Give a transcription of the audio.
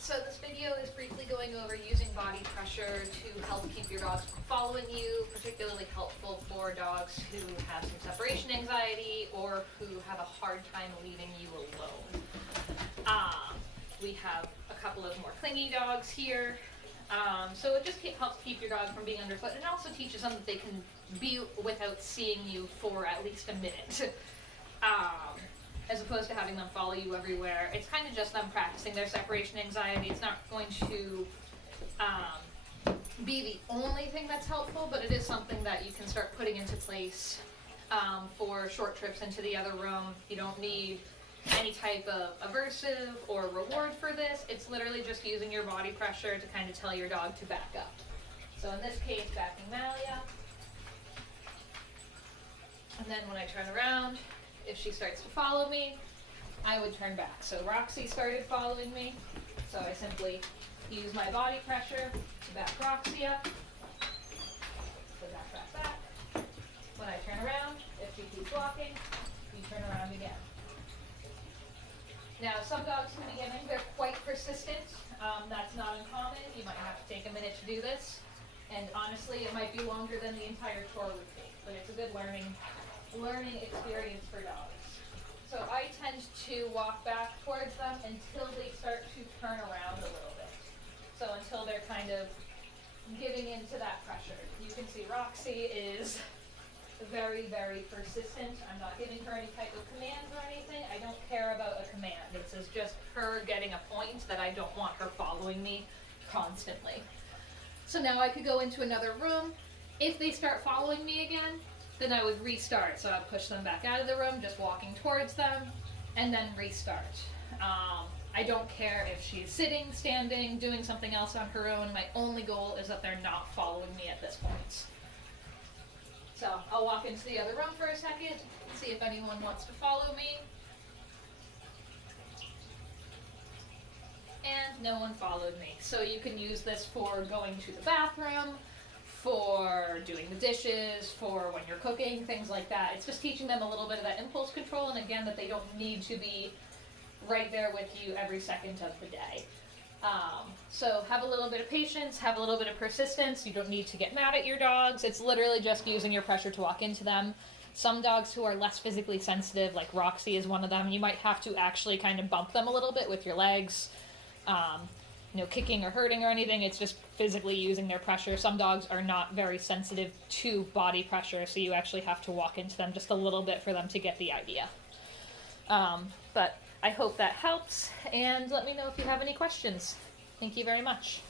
So this video is briefly going over using body pressure to help keep your dogs from following you, particularly helpful for dogs who have some separation anxiety or who have a hard time leaving you alone. We have a couple of more clingy dogs here. So it just helps keep your dog from being underfoot, and it also teaches them that they can be without seeing you for at least a minute. As opposed to having them follow you everywhere. It's kind of just them practicing their separation anxiety. It's not going to be the only thing that's helpful, but it is something that you can start putting into place for short trips into the other room. You don't need any type of aversive or reward for this. It's literally just using your body pressure to kind of tell your dog to back up. So in this case, backing Mally up. And then when I turn around, if she starts to follow me, I would turn back. So Roxy started following me, so I simply use my body pressure to back Roxy up. So back. When I turn around, if she keeps walking, you turn around again. Now, some dogs in the beginning, they're quite persistent. That's not uncommon. You might have to take a minute to do this. And honestly, it might be longer than the entire tour would take, but it's a good learning experience for dogs. So I tend to walk back towards them until they start to turn around a little bit. So until they're kind of giving into that pressure. You can see Roxy is very, very persistent. I'm not giving her any type of commands or anything. I don't care about a command. This is just her getting a point that I don't want her following me constantly. So now I could go into another room. If they start following me again, then I would restart. So I'd push them back out of the room, just walking towards them, and then restart. I don't care if she's sitting, standing, doing something else on her own. My only goal is that they're not following me at this point. So I'll walk into the other room for a second, see if anyone wants to follow me. And no one followed me. So you can use this for going to the bathroom, for doing the dishes, for when you're cooking, things like that. It's just teaching them a little bit of that impulse control, and again, that they don't need to be right there with you every second of the day. So have a little bit of patience, have a little bit of persistence. You don't need to get mad at your dogs. It's literally just using your pressure to walk into them. Some dogs who are less physically sensitive, like Roxy is one of them, you might have to actually kind of bump them a little bit with your legs. Kicking or hurting or anything. It's just physically using their pressure. Some dogs are not very sensitive to body pressure, so you actually have to walk into them just a little bit for them to get the idea. But I hope that helps, and let me know if you have any questions. Thank you very much.